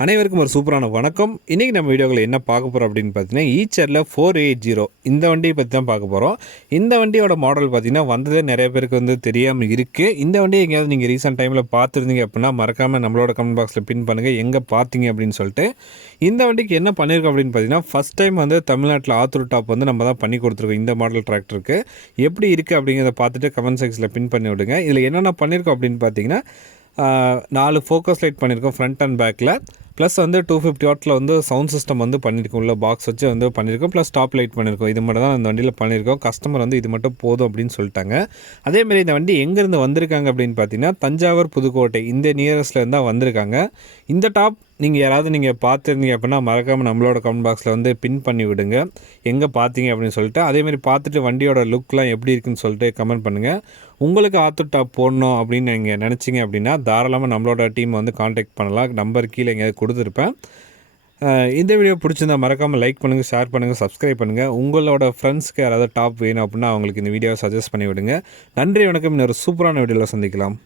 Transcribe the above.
அனைவருக்கும் ஒரு சூப்பரான வணக்கம். இன்றைக்கி நம்ம வீடியோவில் என்ன பார்க்க போகிறோம் அப்படின்னு பார்த்தீங்கன்னா ஈச்சரில் ஃபோர் எயிட் ஜீரோ இந்த வண்டியை பற்றி தான் பார்க்க போகிறோம் இந்த வண்டியோட மாடல் பார்த்தீங்கன்னா வந்ததே நிறைய பேருக்கு வந்து தெரியாமல் இருக்குது இந்த வண்டியை எங்கேயாவது நீங்கள் ரீசெண்ட் டைமில் பார்த்துருந்தீங்க அப்படின்னா மறக்காமல் நம்மளோட கமெண்ட் பாக்ஸில் பின் பண்ணுங்கள் எங்கே பார்த்தீங்க அப்படின்னு சொல்லிட்டு. இந்த வண்டிக்கு என்ன பண்ணியிருக்கோம் அப்படின்னு பார்த்தீங்கன்னா ஃபஸ்ட் டைம் வந்து தமிழ்நாட்டில் ஆத்தூர் டாப் வந்து நம்ம தான் பண்ணி கொடுத்துருக்கோம். இந்த மாடல் டிராக்டருக்கு எப்படி இருக்குது அப்படிங்கிறத பார்த்துட்டு கமெண்ட் செக்ஷனில் பின் பண்ணி விடுங்க. இதில் என்னென்ன பண்ணியிருக்கோம் அப்படின்னு பார்த்தீங்கன்னா நாலு ஃபோக்கஸ் லைட் பண்ணியிருக்கோம் ஃப்ரண்ட் அண்ட் பேக்கில் ப்ளஸ் வந்து டூ ஃபிஃப்டி வாட்டில் வந்து சவுண்ட் சிஸ்டம் வந்து பண்ணியிருக்கோம் உள்ள பாக்ஸ் வச்சு வந்து பண்ணியிருக்கோம் ப்ளஸ் டாப் லைட் பண்ணியிருக்கோம் இது மட்டும் தான் இந்த வண்டியில் பண்ணியிருக்கோம் கஸ்டமர் வந்து இது மட்டும் போதும் அப்படின்னு சொல்லிட்டாங்க. அதேமாரி இந்த வண்டி எங்கேருந்து வந்திருக்காங்க அப்படின்னு பார்த்தீங்கன்னா தஞ்சாவூர் புதுக்கோட்டை இந்த நியரஸ்ட்லேருந்து தான் வந்திருக்காங்க. இந்த டாப் நீங்கள் யாராவது நீங்கள் பார்த்துருந்தீங்க அப்படின்னா மறக்காமல் நம்மளோட கமெண்ட் பாக்ஸில் வந்து பின் பண்ணி விடுங்க. எங்கே பார்த்தீங்க அப்படின்னு சொல்லிட்டு அதேமாதிரி பார்த்துட்டு வண்டியோட லுக்லாம் எப்படி இருக்குன்னு சொல்லிட்டு கமெண்ட் பண்ணுங்கள் உங்களுக்கு ஆத்து டாப் போடணும் அப்படின்னு நீங்கள் நினச்சிங்க அப்படின்னா தாராளமாக நம்மளோட டீம் வந்து காண்டாக்ட் பண்ணலாம். நம்பர் கீழே எங்கேயாவது கொடுத்துருப்பேன். இந்த வீடியோ பிடிச்சிருந்தா மறக்காமல் லைக் பண்ணுங்கள் ஷேர் பண்ணுங்கள் சப்ஸ்கிரைப் பண்ணுங்கள் உங்களோட ஃப்ரெண்ட்ஸ்க்கு யாராவது டாப் வேணும் அப்படின்னா அவங்களுக்கு இந்த வீடியோவை சஜஸ்ட் பண்ணி விடுங்க. நன்றி வணக்கம். இன்னொரு சூப்பரான வீடியோவில் சந்திக்கலாம்.